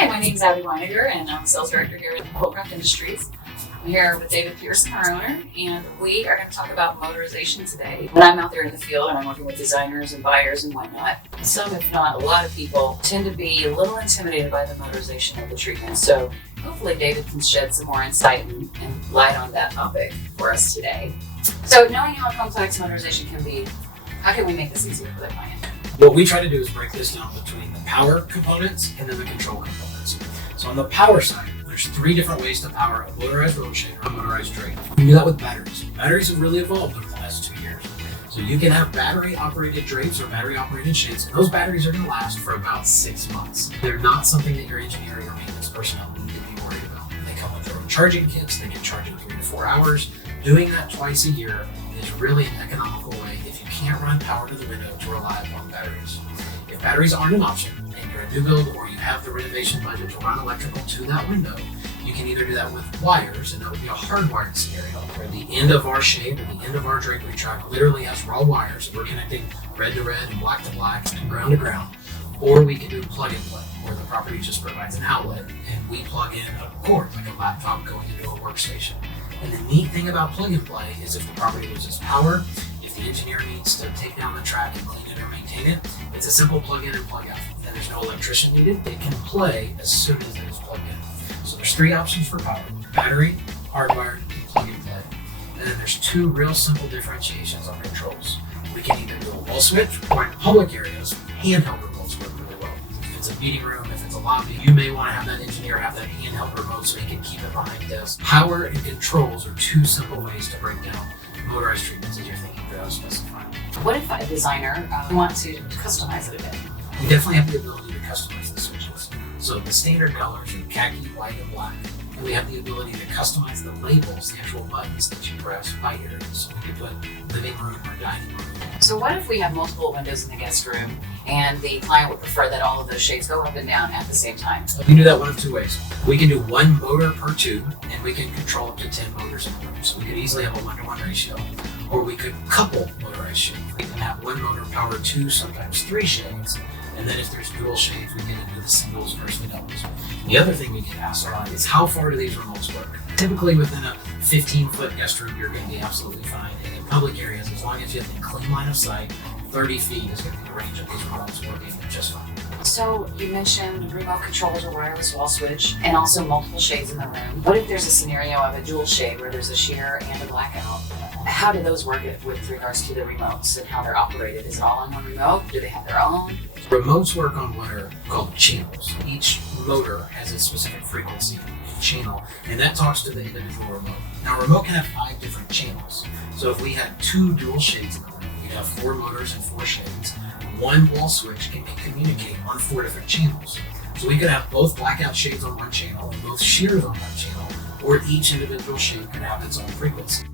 Hi, my name is Abby Weiniger, and I'm Sales Director here at Holdcraft Industries. I'm here with David Pearson, our owner, and we are going to talk about motorization today. When I'm out there in the field and I'm working with designers and buyers and whatnot, some, if not a lot of people, tend to be a little intimidated by the motorization of the treatment. So hopefully David can shed some more insight and light on that topic for us today. So knowing how complex motorization can be, how can we make this easier for the client? What we try to do is break this down between the power components and then the control components. So on the power side, there's 3 different ways to power a motorized road shade or a motorized drape. You can do that with batteries. Batteries have really evolved over the last 2 years. So you can have battery operated drapes or battery operated shades, and those batteries are going to last for about 6 months. They're not something that your engineering or maintenance personnel need to be worried about. They come with their own charging kits. They can charge in 3 to 4 hours. Doing that twice a year is really an economical way if you can't run power to the window to rely upon batteries. If batteries aren't an option and you're a new build or you have the renovation budget to run electrical to that window, you can either do that with wires, and that would be a hardwired scenario where the end of our shade or the end of our drapery track literally has raw wires and we're connecting red to red and black to black and ground to ground. Or we can do plug and play, where the property just provides an outlet and we plug in a cord, like a laptop going into a workstation. And the neat thing about plug and play is if the property loses power, if the engineer needs to take down the track and clean it or maintain it, it's a simple plug in and plug out. And there's no electrician needed. It can play as soon as it is plugged in. So there's 3 options for power: battery, hardwired, and plug and play. And then there's 2 real simple differentiations on controls. We can either do a wall switch, or in public areas, handheld remotes work really well. If it's a meeting room, if it's a lobby, you may want to have that engineer have that handheld remote so he can keep it behind desk. Power and controls are 2 simple ways to break down motorized treatments as you're thinking through those specifying. What if a designer wants to customize it a bit? You definitely have the ability to customize the switches. So the standard colors are khaki, white, and black. And we have the ability to customize the labels, the actual buttons that you press by areas. So we can put living room or dining room. So what if we have multiple windows in the guest room and the client would prefer that all of those shades go up and down at the same time? We can do that one of 2 ways. We can do 1 motor per tube, and we can control up to 10 motors in the room. So we could easily have a 1-to-1 ratio. Or we could couple motorized shades. We can have 1 motor power 2, sometimes 3 shades. And then if there's dual shades, we get into the singles versus the doubles. The other thing we get asked a lot is how far do these remotes work? Typically within a 15-foot guest room, you're going to be absolutely fine. And in public areas, as long as you have a clean line of sight, 30 feet is going to be the range of these remotes working just fine. So you mentioned remote controls or wireless wall switch and also multiple shades in the room. What if there's a scenario of a dual shade where there's a sheer and a blackout? How do those work with regards to the remotes and how they're operated? Is it all on one remote? Do they have their own? Remotes work on what are called channels. Each motor has a specific frequency channel, and that talks to the individual remote. Now, a remote can have 5 different channels. So if we had 2 dual shades in the room, we'd have 4 motors and 4 shades. 1 wall switch can communicate on 4 different channels. So we could have both blackout shades on one channel and both shears on one channel, or each individual shade could have its own frequency.